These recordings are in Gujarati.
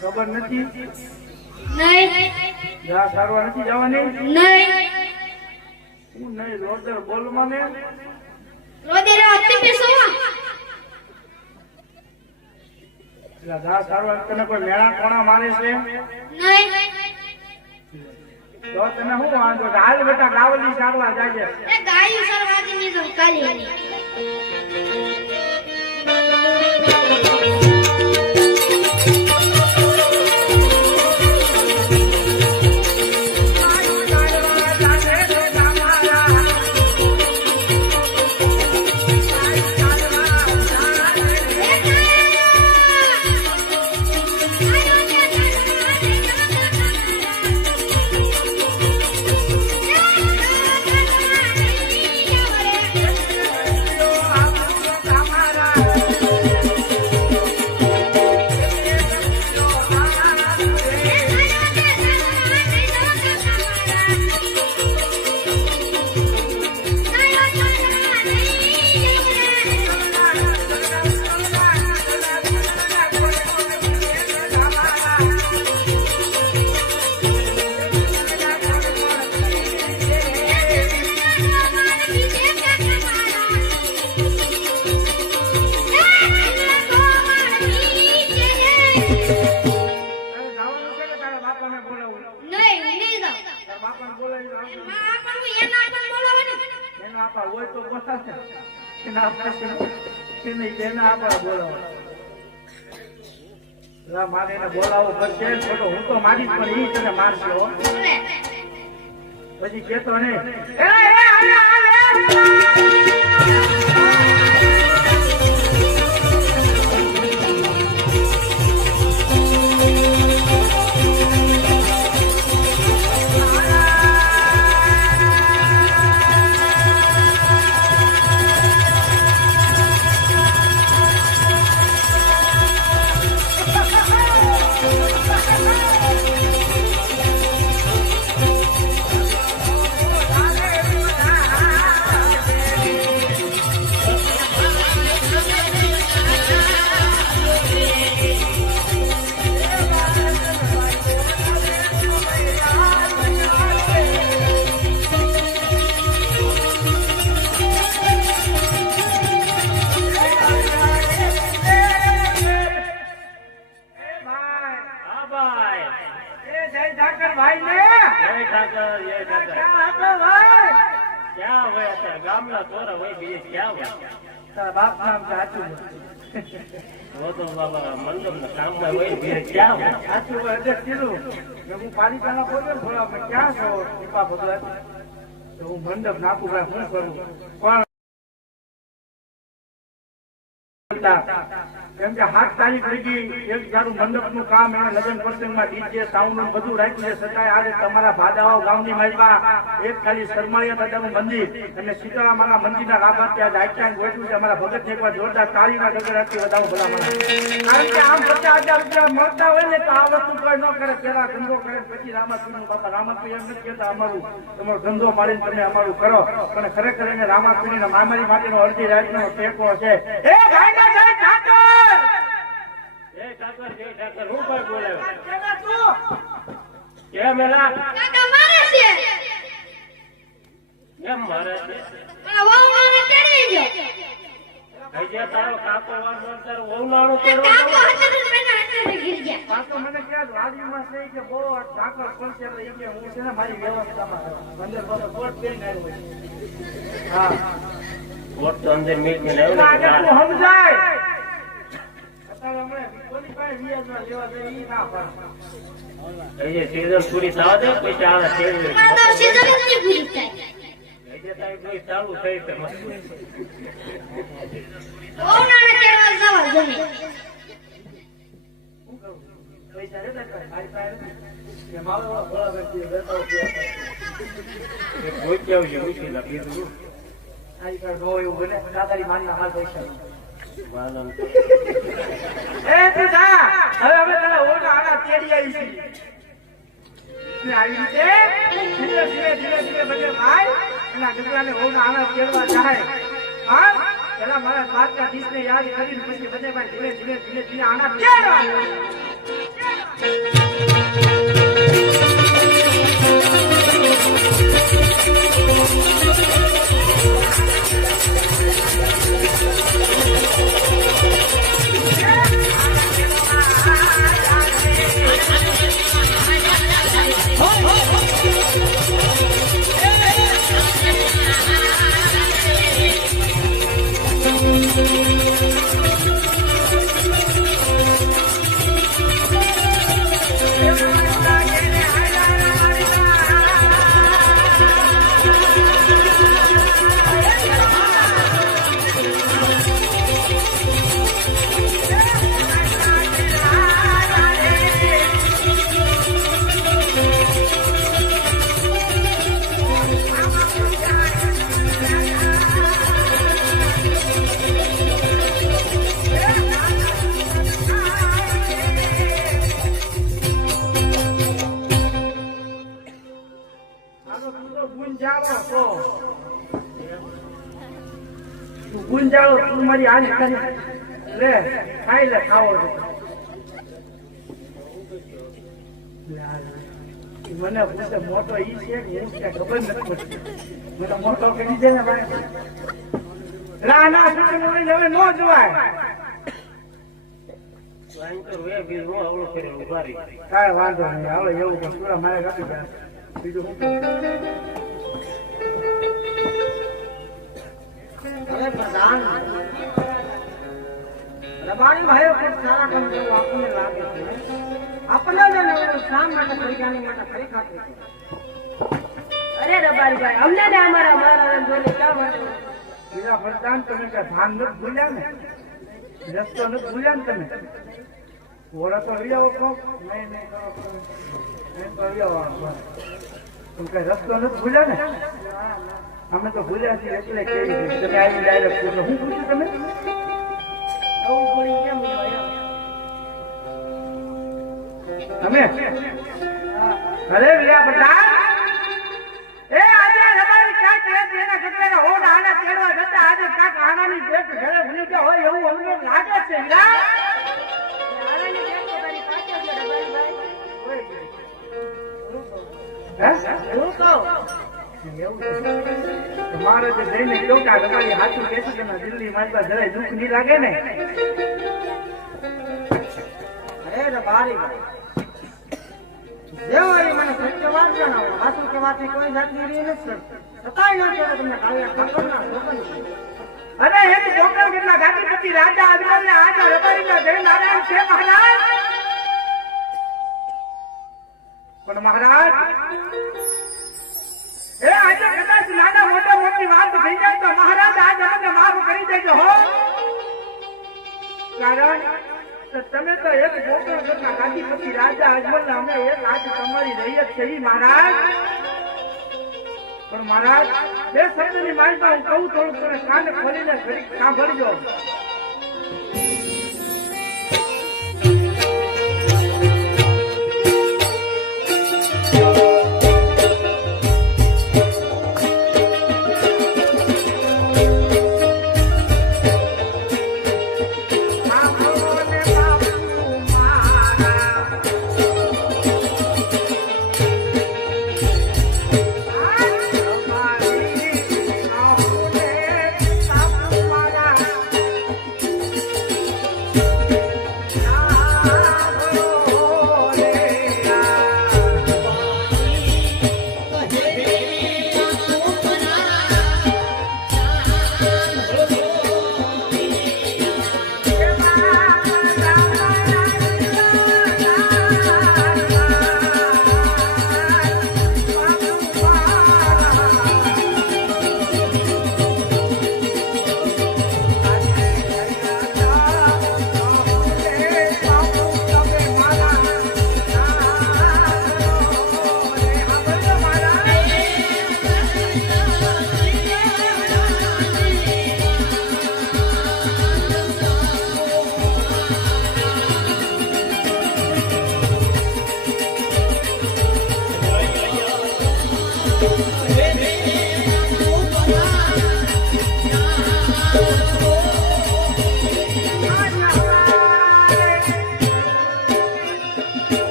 ખબર નથી નહીં જા સારવા નથી જવાની નહીં હું નહીં રોદર બોલ મને રોદેરો અતિ પેસોવા જા સારવા તને કોઈ મેળા કોણા મારે છે નહીં તો તને હું વાંધો હાલ બેટા ગાવલી સારવા જાજે એ ગાયું સરવાજી ની તો કાલી આપા હોય તો બોલાવે એના પાસે નહીં તેના આપા બોલાવો મારે એને બોલાવવો પડશે ખોટો હું તો મારીશ પણ ઈ તને મારશે હો પછી કેતો નહીં બાપ નામ સાચું સાચું કીધું હું પાલિકાના પોતે ક્યાં છો કૃપા ભગવાન હું મંડપ નાખું ભાઈ શું કરું પણ કેમ કે 7 તારીખ લગી એક જારું મંડપ નું કામ એને લગ્ન પ્રસંગમાં ડીજે સાઉન્ડ બધું રાખ્યું છે છતાંય આજે તમારા ભાદાઓ ગામની માલમાં એક ખાલી શર્માળિયા દાદાનું મંદિર અને શીતળા માના મંદિરના લાભાર્થી આજે આખ્યાન ગોઠવ્યું છે અમારા ભગત ને એકવાર જોરદાર તાળીના ગગડાથી વધાવો ભલા મને કારણ કે આમ 50,000 રૂપિયા મળતા હોય ને તો આ વસ્તુ કોઈ ન કરે પેલા ધંધો કરે પછી રામાપીરનું બાપા રામાપીર એમ નથી કહેતા અમારું તમારો ધંધો પાડીને તમે અમારું કરો પણ ખરેખર એને રામાપીરની મામારી માટેનો અડધી રાતનો ટેકો છે એ ભાઈના જય ઠાકર જય ઠાકર જય ઠાકર હું કોઈ બોલે કેમ મેલા કાકા મારે છે કેમ મારે છે પણ વાવ મારે ચડી ગયો હજે તારો કાકો વાર તારો વહુનાણો કેરો કાકો હાથે ગીર ગયા કાકો મને કે વાડીમાં છે કે બહુ ઠાકર પડશે એટલે એ કે હું છે ને મારી વ્યવસ્થામાં અંદર પાછો કોટ પેન આવ્યો હા કોટ તો અંદર મીટ મે આવ્યો તું સમજાય અત્યારે અમે કોની પાસે વ્યાજમાં લેવા દે ઈ ના પાડે એ સીઝન પૂરી થવા દે પછી આવે સીઝન તો સીઝન નથી પૂરી થાય જે તાઈ કોઈ ચાલુ થઈ છે ઓ નાના કેવા જવા જમે પૈસા રે મારી પાસે કે મારો ભોળા વ્યક્તિ બેઠો છે એ કોઈ કેવું છે ઉછી ના પીધું આઈ કર નો એવું બને દાદારી માનના હાલ પૈસા માનન એ તુજા હવે અમે તને ઓના આના તેડી આવી છે ને આવી છે ધીરે ધીરે બધે ભાઈ એના ગગડાને ઓના આના તેડવા જાય હા પેલા મારા બાદકા દીસને યાદ કરીને પછી બધે ભાઈ ધીરે આના તેડવા ગુંજાળો તું મારી આજ કરી લે ખાઈ લે ખાવો મને પૂછે મોટો ઈ છે કે હું છે ખબર નથી પડતી મને મોટો કરી દે ને ભાઈ રાના સુન મોરી હવે નો જોવાય કાંઈ વાંધો નહીં આવે એવું પણ પૂરા મારે કાપી જાય બીજું રબારીમાં હે કોઈ સારા કામ જેવું આપણને લાગે છે આપણને જ ને ઓલું શામ માટે પૈસાની માટે ફરી ખાતું છે અરે રબારીભાઈ અમને ને અમારા મહારાજ જોઈને ક્યાં માટે બીજા પ્રધાન તમે કે ભાન નથી ભૂલ્યા ને રસ્તો નથી ભૂલ્યા ને તમે ઘોડા તો લઈ આવો કહો નહીં તો લઈ આવો તમે કઈ રસ્તો નથી ભૂલ્યા ને અમે તો ભૂલ્યા છીએ એટલે કેવી છે તમે આવી ડાયરેક્ટ પૂછો શું પૂછ્યું તમે આવું બોલી કેમ બોલ્યો? તમે અરે વિયા પ્રધાન એ આજે રબારી ક્યાં કહે છે એના ઘટના હોડ આના તેડવા જતા આજે કાક આનાની પેટ ઘરે ભૂલી ગયા હોય એવું અમને લાગે છે હીરા આનાની બેન તમારી પાસે છે રબારીભાઈ હું કહું તમારે જે જઈને કેવું કે રબારી હાથું કહેશે કે દિલ્હી મારી જરાય દુઃખ નહીં લાગે ને અરે રબારીભાઈ દેવાળી મને સત્ય વાત જણાવો હાથું કે વાતની કોઈ જાતની રીત નથી છતાંય ન કહેતો તમને કાવ્યા ઠાકોરના લોકોને અરે એની છોકરા કેટલા ગાંધીપતિ રાજા અજમલ ને આજા રબારીના જય નારાયણ છે મહારાજ પણ મહારાજ એ આજે કદાચ નાના મોટા મોટી વાત થઈ જાય તો મહારાજ આજે અમને માફ કરી દેજો હો કારણ કે તમે તો એક છોકરા કેટલા ગાંધીપતિ રાજા અજમલ ને અમે એક આજ તમારી રૈયત છે ઈ મહારાજ પણ મહારાજ બે શબ્દની માલિકા હું કહું થોડું તમે કાને ખોલીને ઘડીક સાંભળજો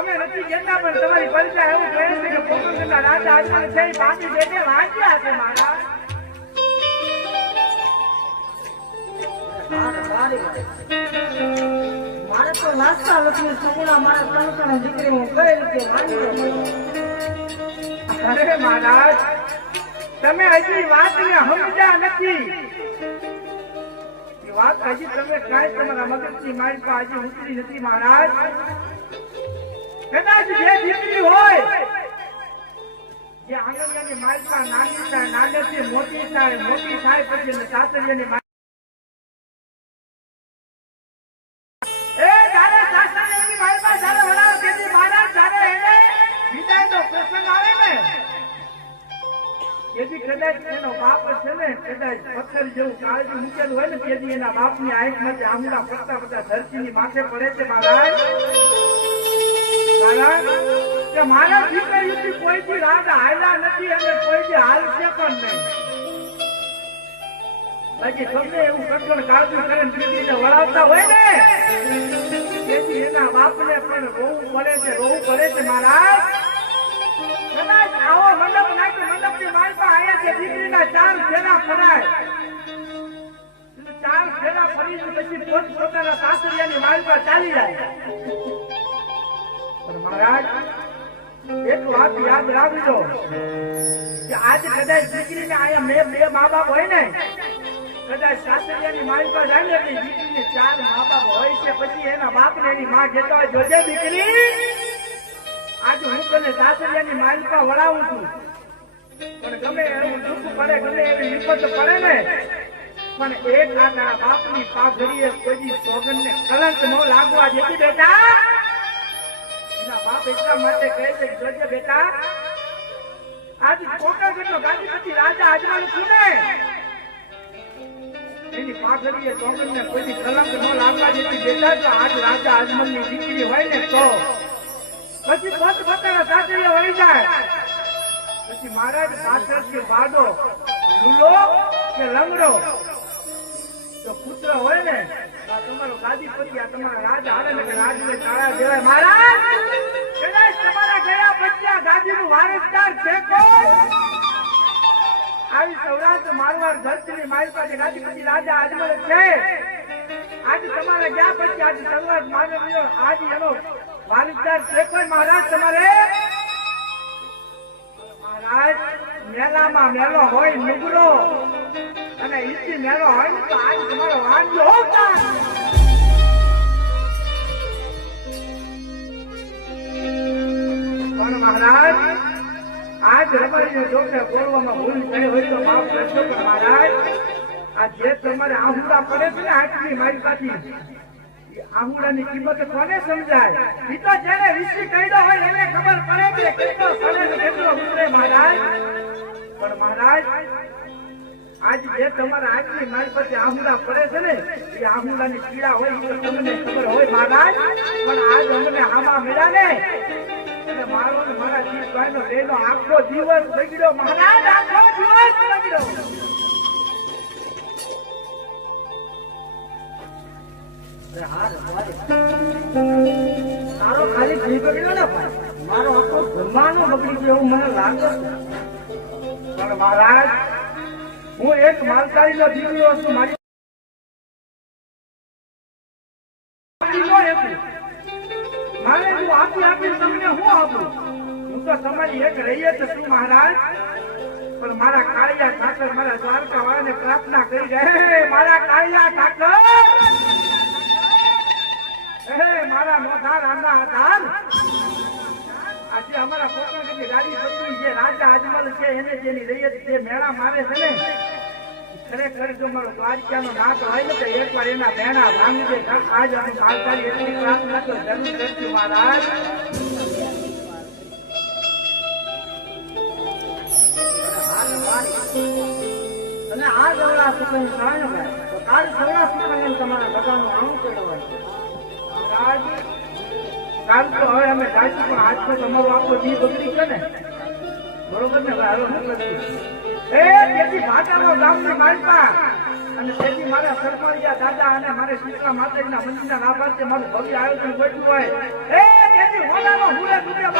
અમે નથી કહેતા પણ તમારી પરિચય એવું કહે છે કે પોરબંદરના રાજા આજમલ છે એ પાછી બેટે વાંચ્યા છે મારા. મારે તો વાંચતા લખી સગુણા મારા ત્રણ ત્રણ દીકરી હું કઈ રીતે વાંચ્યો. અરે મહારાજ તમે હજી વાતને સમજ્યા નથી. એ વાત હજી તમે કાંઈ તમારા મગજની માઇન્ડ પર હજી ઉતરી નથી મહારાજ. કદાચ જે દીકરી હોય જે આંગણિયાની માઇન્ડમાં નાની થાય નાનેથી મોટી થાય પછી એને સાસરિયાની કદાચ એનો બાપ છે ને કદાચ પથ્થર જેવું કાળજી મૂકેલું હોય ને તેથી એના બાપની આંખમાંથી આંગળા પડતા બધા ધરતીની માથે પડે છે મહારાજ. કે મારા દીકરીથી કોઈથી રાગ હાલ્યા નથી અને કોઈથી હાલશે પણ નહીં. બાકી તમને એવું કઠણ કાળજી કરીને દીકરીને વળાવતા હોય ને તેથી એના બાપને પણ રોવું પડે છે મહારાજ. કદાચ આવો મંડપ નાખી મંડપની માલપા આયા છે દીકરીના 4 ફેરા ફરાય. 4 ફેરા ફરીને પછી પોતાના સાસરિયાની માલપા ચાલી જાય. પણ મહારાજ એક વાત યાદ રાખજો કે આજ કદાચ દીકરીને આયા બે મા બાપ હોય ને કદાચ સાસરિયાની માલપા જાય ને એટલે દીકરીને 4 મા બાપ હોય છે પછી એના બાપને એની માં કહેતા હોય જોજે દીકરી આજે હું તને સાસરિયાની માલપા વળાવું છું પણ ગમે એવું દુઃખ પડે ગમે એવી વિપત પડે ને પણ એક આ તારા બાપની પાઘડીએ કોઈ સોગંદને કલંક ન લાગવા દેતી બેટા. એના બાપ એટલા માટે કહે છે જોજે બેટા આજ કોટાગઢનો ગાદીપતિ રાજા આજમલ છું ને એની પાઘડીએ સોગંદને કોઈ કલંક ન લાગવા દેતી બેટા. તો આજ રાજા આજમલની દીકરી હોય ને તો પછી પોતાના સાસરીએ વળી જાય પછી મહારાજ પાછળ કે બાડો લૂલો કે લંગડો તો પુત્ર હોય ને તમારો ગાદીપતિ આ તમારા રાજ હારે ને રાજને તાળા દેવાય મહારાજ. કદાચ તમારા ગયા પછી આ ગાદીનું વારસદાર છે કોઈ આવી સૌરાષ્ટ્ર મારવાડ ધરતીની મારી પાસે ગાદીપતિ રાજા આજમલ છે. આજે તમારા ગયા પછી આજે સૌરાષ્ટ્ર મારવાડ આજે એનો વારસદાર છે કોઈ મહારાજ તમારે. મહારાજ મેલામાં મેલો હોય નુગરો અને ઈસી મેલો હોય ને તો આજ તમારો વાંજો હોતા. પણ મહારાજ આજ રબારીને જોકે બોલવામાં ભૂલ થઈ હોય તો માફ કરજો પણ મહારાજ આ જે તમારે આહુડા પડે છે ને આટલી મારી પાછી આહુડાની કિંમત કોને સમજાય? ઈ તો જેને વિસી કહ્યો હોય એને ખબર પડે કે કેટલો પડે ને કેટલો ઉતરે મહારાજ. પણ મહારાજ આજ જે તમારા આટલી મારી પાસે આહુડા પડે છે ને એ આહુડાની પીડા હોય એ તો તમને ખબર હોય મહારાજ. પણ આજ અમને આમાં મળ્યા ને એટલે મારો ને મારા જીતભાઈ નો બેનો આખો દિવસ બગડ્યો મહારાજ, આખો દિવસ બગડ્યો. તારો ખાલી જીવ બગડ્યો ને મારો આખો જમવાનો બગડી ગયો એવું મને લાગે. પણ મહારાજ હું એક માલધારી નો દીકરો છું. મારી મારે હું આપી તમને હું આપું તમારી એક રહીએ તો શું મહારાજ, પણ મારા કાળિયા ઠાકર મારા દ્વારકા વાળાને પ્રાર્થના કરી જાય, હે મારા કાળિયા ઠાકર, હે મારા મોઢા રાંધા આધાર, આજે અમારા પોતાની ગાડી પત્ની જે રાજા અજમલ છે એને જેની રૈયત જે મેળા મારે છે ને, ખરેખર જો મારો દ્વારકાનો નાથ હોય ને તો એકવાર એના મેળા ભાંગી દે. આજ અમે માલધારી એટલી પ્રાર્થના તો જરૂર કરશું મહારાજ. અને આ જવડા સુકન કારણે ભાઈ તો કાલ સવડા સુકન તમારા બધાનું આમ કેળવાય છે. મહારાજ, કાલ તો હવે અમે જાશું પણ આજ તો તમારો આખો દી બગડી છે ને, બરોબર ને? હાલો એ તેથી ભાટાનો ગામની માલપા અને તેથી મારા સરપંચિયા દાદા અને મારે શીતળા માતાજીના મંદિરના લાભાર્થે મારું ભવ્ય આયોજન ગોઠવ્યું હોય, એ તેથી હોનાનો હુરે દુનિયા